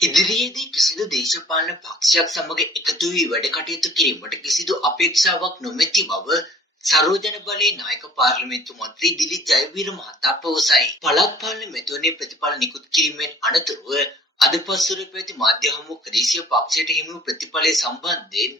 ඉදිරියේදී කිසිදු දේශපාලන පක්ෂයක් සමග එකතු වී වැඩ කටයුතු කිරීමට කිසිදු අපේක්ෂාවක් නොමැති බව සරෝජන බලයේ නායක පාර්ලිමේන්තු මන්ත්‍රී දිලිත් ජයවීර මහතා පවසයි. පළාත් පාලන මෙතුණේ ප්‍රතිඵල නිකුත් කිරීමෙන් අනතුරුව අද පස්වර පැවති මාධ්‍ය හමුවක දේශීය පක්ෂයට හිමි වූ ප්‍රතිඵලය සම්බන්ධයෙන්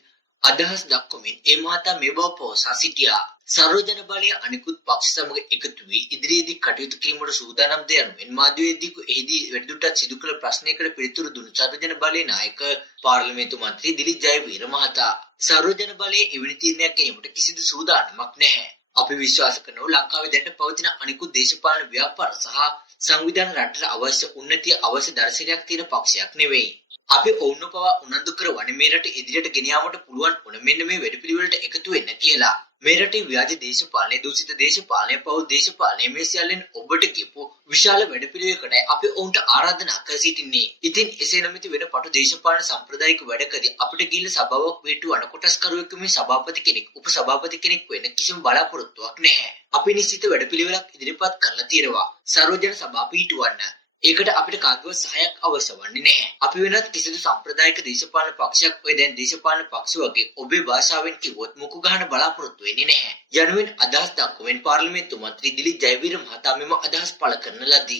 අදහස් දක්වමින් ඒ මහතා මේ බව පවසා සිටියා. සරෝජන බලයේ අනිකුත් පක්ෂ සමග එකතු වී ඉදිරියේදී කටයුතු කිරීමට සූදානම් ද යනුවෙන් මාධ්‍යවේදීකු එහිදී වැඩිදුරටත් සිදු කළ ප්‍රශ්නයකට පිළිතුරු දුන් සරෝජන බලයේ නායක පාර්ලිමේන්තු මන්ත්‍රී දිලිත් ජයවීර මහතා සරෝජන බලයේ එවැනි තීරණයක් ගැනීමට කිසිදු සූදානමක් නැහැ. අපි විශ්වාස කරනවා ලංකාවේ දැනට පවතින අනිකුත් දේශපාලන ව්‍යාපාර සහ සංවිධාන රටට අවශ්‍ය උන්නතිය අවශ්‍ය දර්ශනයක් තියෙන පක්ෂයක් නෙවෙයි. අපි ඔවුන්ව පවා උනන්දු කරවන්නේ මේ රට ඉදිරියට ගෙන යාමට පුළුවන් වුණ මෙන්න මේ වැඩපිළිවෙලට එකතු වෙන්න කියලා. මේ රටේ ව්‍යාජ දේශපාලනය, දූෂිත දේශපාලනය, පෞද්ගල දේශපාලනය මේ සියල්ලෙන් ඔබට කියපු විශාල වැඩපිළිවෙලකටයි අපි ඔවුන්ට ආරාධනා කර සිටින්නේ. ඉතින් එසේ නොමැති වෙන පටු දේශපාලන සම්ප්‍රදායික වැඩකදී අපිට ගිහිල්ලා සභාවක් පිටුවන කොටස්කරුවෙක් මේ සභාපති කෙනෙක්, උපසභාපති කෙනෙක් වෙන්න කිසිම බලාපොරොත්තුවක් නැහැ. අපි නිශ්චිත වැඩපිළිවෙලක් ඉදිරිපත් කරලා තියෙනවා. සරෝජන සභා පිටුවන්න. ඒකට අපිට කාගේවත් සහායක් අවශ්‍ය වන්නේ නැහැ. අපි වෙනත් කිසිදු සම්ප්‍රදායික දේශපාලන පක්ෂයක් ඔය දැන් දේශපාලන පක්ෂ වගේ ඔබේ භාෂාවෙන් කිව්වොත් මුකු ගහන බලාපොරොත්තු වෙන්නේ නැහැ. යනුවෙන් අදහස් දක්වමින් පාර්ලිමේන්තු මන්ත්‍රී දිලිත් ජයවීර මහතා මෙම අදහස් පළ කරන ලදී.